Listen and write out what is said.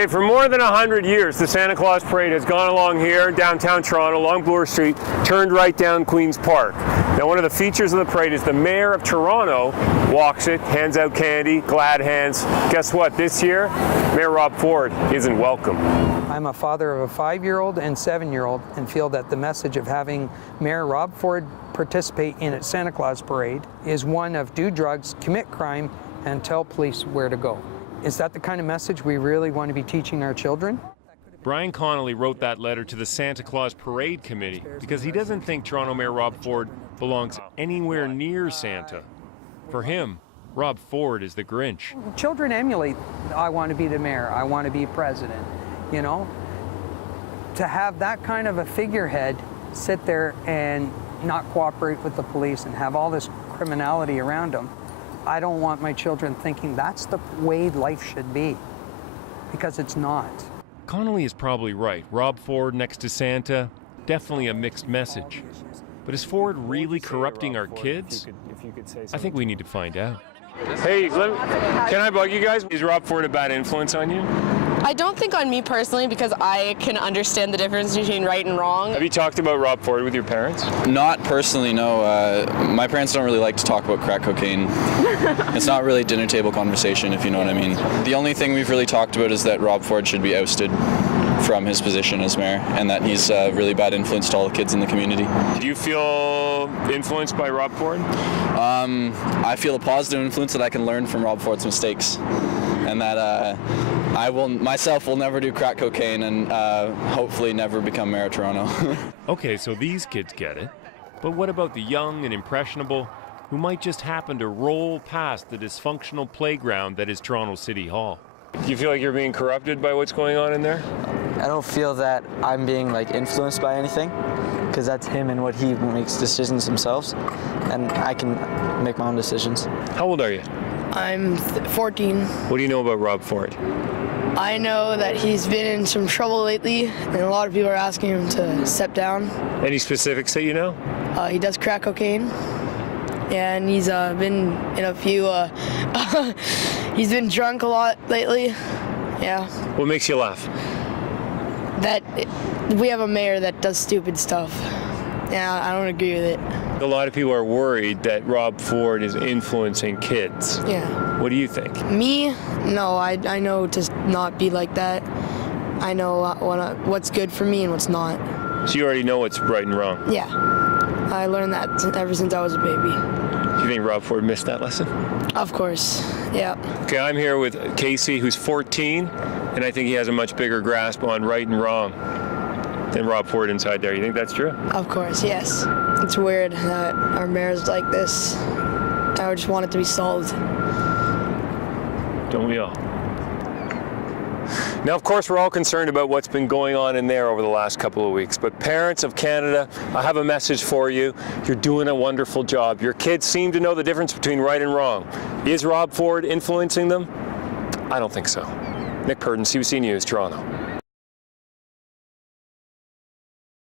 Okay, for more than 100 years, the Santa Claus Parade has gone along here, downtown Toronto, along Bloor Street, turned right down Queen's Park. Now, one of the features of the parade is the Mayor of Toronto walks it, hands out candy, glad hands. Guess what? This year, Mayor Rob Ford isn't welcome. I'm a father of a 5-year-old and 7-year-old and feel that the message of having Mayor Rob Ford participate in a Santa Claus Parade is one of do drugs, commit crime, and tell police where to go. Is that the kind of message we really want to be teaching our children? Brian Connolly wrote that letter to the Santa Claus Parade Committee because he doesn't think Toronto Mayor Rob Ford belongs anywhere near Santa. For him, Rob Ford is the Grinch. Children emulate, I want to be the mayor, I want to be president, you know? To have that kind of a figurehead sit there and not cooperate with the police and have all this criminality around them, I don't want my children thinking that's the way life should be, because it's not. Connolly is probably right. Rob Ford next to Santa, definitely a mixed message. But is Ford really corrupting our kids? I think we need to find out. Hey, can I bug you guys? Is Rob Ford a bad influence on you? I don't think on me personally, because I can understand the difference between right and wrong. Have you talked about Rob Ford with your parents? Not personally, no. My parents don't really like to talk about crack cocaine. It's not really dinner table conversation, if you know what I mean. The only thing we've really talked about is that Rob Ford should be ousted from his position as mayor, and that he's a really bad influence to all the kids in the community. Do you feel influenced by Rob Ford? I feel a positive influence that I can learn from Rob Ford's mistakes, and that I myself will never do crack cocaine and hopefully never become mayor of Toronto. Okay, so these kids get it. But what about the young and impressionable who might just happen to roll past the dysfunctional playground that is Toronto City Hall? Do you feel like you're being corrupted by what's going on in there? I don't feel that I'm being influenced by anything, because that's him and what he makes decisions himself, and I can make my own decisions. How old are you? I'm 14. What do you know about Rob Ford? I know that he's been in some trouble lately, and a lot of people are asking him to step down. Any specifics that you know? He does crack cocaine, and he's been in a few, he's been drunk a lot lately, yeah. What makes you laugh? That we have a mayor that does stupid stuff. Yeah, I don't agree with it. A lot of people are worried that Rob Ford is influencing kids. Yeah. What do you think? Me? No, I know to not be like that. I know what's good for me and what's not. So you already know what's right and wrong? Yeah. I learned that ever since I was a baby. Do you think Rob Ford missed that lesson? Of course, yeah. Okay, I'm here with Casey, who's 14, and I think he has a much bigger grasp on right and wrong than Rob Ford inside there. You think that's true? Of course, yes. It's weird that our mayor's like this. I would just want it to be solved. Don't we all? Now, of course, we're all concerned about what's been going on in there over the last couple of weeks, but parents of Canada, I have a message for you. You're doing a wonderful job. Your kids seem to know the difference between right and wrong. Is Rob Ford influencing them? I don't think so. Nick Purdon, CBC News, Toronto.